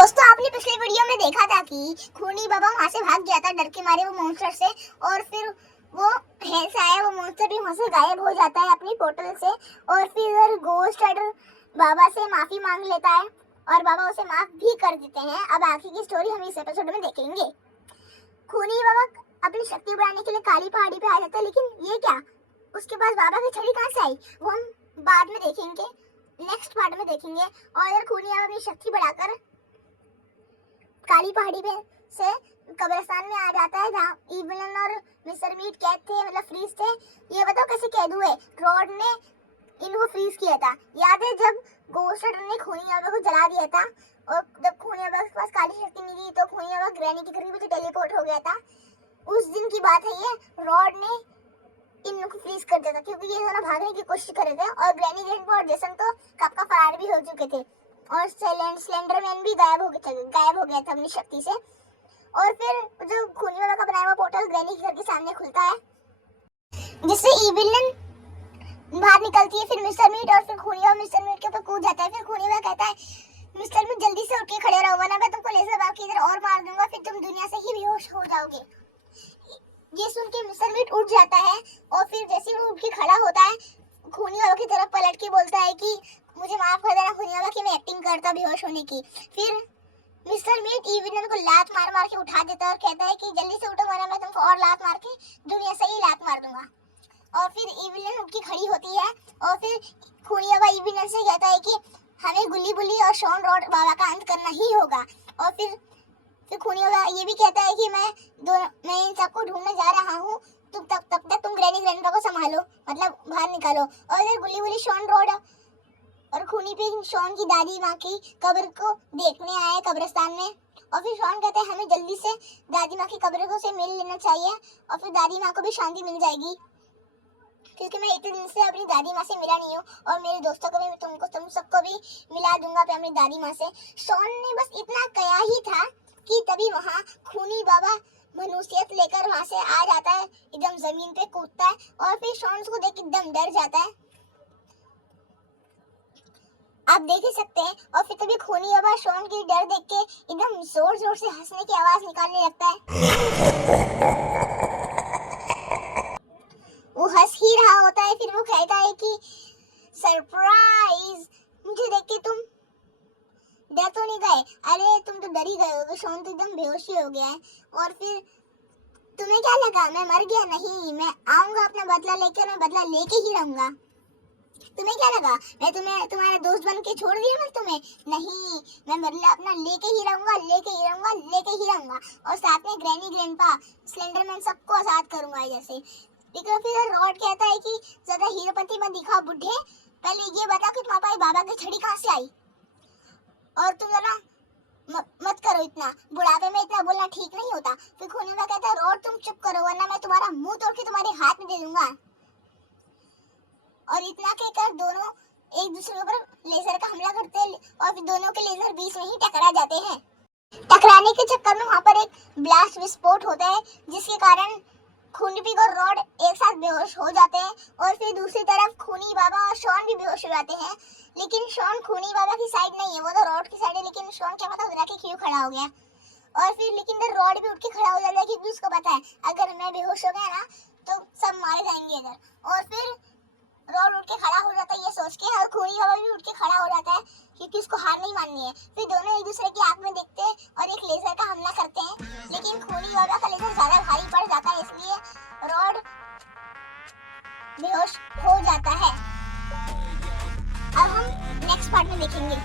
दोस्तों आपने पिछले वीडियो में देखा था कि खूनी बाबा वहाँ से भाग गया था डर के मारे वो मॉन्स्टर से, और फिर वो हेल से आया वो मॉन्स्टर भी वहाँ से गायब हो जाता है अपनी पोर्टल से, और फिर गोस्ट राइडर बाबा से माफी मांग लेता है और बाबा उसे माफ भी कर देते हैं। अब आखिर की स्टोरी हम इस एपिसोड में देखेंगे। खूनी बाबा अपनी शक्ति बढ़ाने के लिए काली पहाड़ी पे आ जाता है, लेकिन ये क्या, उसके पास बाबा की छड़ी कहाँ से आई वो हम बाद में देखेंगे, नेक्स्ट पार्ट में देखेंगे। और अगर खूनी बाबा अपनी शक्ति बढ़ाकर काली पहाड़ी पे से कब्रिस्तान में आ जाता है जहाँ इवलन और मिस्टर मीट कैद थे, मतलब फ्रीज थे। ये बताओ कैसे कैद हुए? रॉड ने इनको फ्रीज किया था। याद है जब गोस्ट राइडर ने खूनी बाबा को जला दिया था, और जब खूनी बाबा के पास काली शक्ति मिली तो खूनी बाबा ग्रैनी के घर में टेलीपोर्ट हो गया था। उस दिन की बात है ये। रॉड ने इन लोग को फ्रीज कर दिया था क्योंकि ये दोनों भागने की कोशिश कर रहे थे, और ग्रैनी ग्रैंडपा और जेसन तो कब का फरार भी हो चुके थे, और स्लेंडरमैन भी गायब हो गया था अपनी शक्ति से। और फिर जो खूनी बाबा का बनाया हुआ पोर्टल ग्रैनी के घर के सामने खुलता है, जिससे इविलन बाहर निकलती है। फिर मिस्टर मीट और फिर खूनी बाबा मिस्टर मीट के ऊपर कूद जाता है। फिर खूनी बाबा कहता है मिस्टर मीट जल्दी से उठ के खड़े रहो वरना मैं तुमको लेजर बार की इधर और मार दूंगा, फिर तुम दुनिया से ही बेहोश हो जाओगे। ये सुन के मिस्टर मीट उठ जाता है, और फिर जैसे वो उठ के खड़ा होता है खूनी बाबा की तरफ पलट के बोलता है कि मुझे माफ कर देना खूनी बाबा कि मैं एक्टिंग करता बेहोश होने की। फिर मिस्टर मीट इविलन को लात मार मार के उठा देता है और कहता है कि जल्दी से उठो वरना मैं तुमको और लात मार के दुनिया से ही लात मार दूंगा। और फिर इविलन उठ के खड़ी होती है, और फिर खूनी बाबा इविलन से कहता है कि हमें गुल्ली बुल्ली और शॉन रॉड बाबा का अंत करना ही होगा। और फिर खूनी बाबा ये भी कहता है कि मैं इन सबको ढूंढने जा रहा हूँ, तुम तब तक तुम ग्रैनी ग्रैंडपा को संभालो, मतलब बाहर निकालो। और इधर गुल्ली बुल्ली शॉन रॉड और खूनी पे शॉन की दादी माँ की कब्र को देखने आए कब्रिस्तान में। और फिर शॉन कहता है हमें जल्दी से दादी माँ की कब्र को से मिल लेना चाहिए, और फिर दादी माँ को भी शांति मिल जाएगी, क्योंकि मैं इतने दिन से अपनी दादी माँ से मिला नहीं हूँ, और मेरे दोस्तों को भी तुम सबको भी मिला दूंगा अपनी दादी माँ से। शॉन ने बस इतना कहा ही था कि तभी वहाँ खूनी बाबा मनुष्यत लेकर वहाँ से आ जाता है, एकदम जमीन पे कूदता है, और फिर शॉन को देख एकदम डर जाता है, आप देख ही सकते हैं। और फिर तभी खूनी बाबा शॉन की डर देख के एकदम जोर जोर से हंसने की आवाज निकालने लगता है। वो हंस ही रहा होता है। फिर वो कहता है कि सरप्राइज, मुझे देख के तुम डर तो नहीं गए? अरे तुम तो डर ही गए हो, शॉन तो एकदम बेहोश ही हो गया है। और फिर तुम्हें क्या लगा मैं मर गया? नहीं, मैं आऊंगा अपना बदला लेकर, मैं बदला लेके ही रहूंगा। तुम्हें क्या लगा मैं तुम्हारा दोस्त बन के छोड़ दिया मैं तुम्हें? नहीं, मैं बदला अपना लेके ही रहूंगा, लेके ही रहूंगा, लेके ही रहूंगा, और साथ में ग्रैनी ग्रैंडपा स्लेंडरमैन सबको आजाद करूंगा जैसे। लेकिन फिर रॉड कहता है कि ज्यादा हीरोपंती मत दिखाओ बुढ़े, पहले ये बता कि तुम्हारे पास बाबा की छड़ी कहाँ से आई, और तुम जरा मत करो इतना, बुढ़ापे में इतना बोलना ठीक नहीं होता। फिर खूनी बाबा कहता है रॉड तुम चुप करो वरना मैं तुम्हारा मुंह तोड़ के तुम्हारे हाथ में दे दूंगा। और इतना कहकर दोनों एक दूसरे पर लेजर का हमला करते हैं, और फिर दोनों के लेजर बीच में ही टकरा जाते हैं। टकराने के चक्कर में वहाँ पर एक ब्लास्ट विस्फोट होता है, जिसके कारण खूनी और रॉड एक साथ बेहोश हो जाते हैं। और फिर दूसरी तरफ खूनी बाबा और शॉन भी बेहोश हो जाते हैं, लेकिन शॉन खूनी बाबा की साइड नहीं है, वो तो रॉड की साइड है। लेकिन शॉन क्या पता उधर के क्यों खड़ा हो गया। और फिर लेकिन रॉड भी उठ के खड़ा हो जाता है क्योंकि उसको पता है अगर मैं बेहोश हो गया ना तो सब मारे जाएंगे इधर। और फिर रॉड उठ के खड़ा हो जाता है ये सोच के, और खूनी बाबा भी उठ के खड़ा हो जाता है क्योंकि उसको हार नहीं माननी है। फिर दोनों एक दूसरे की आंख में देखते हैं और एक लेजर का हमला करते हैं, लेकिन खूनी बाबा का लेजर ज्यादा भारी पड़ जाता है, इसलिए रॉड बेहोश हो जाता है। अब हम नेक्स्ट पार्ट में देखेंगे।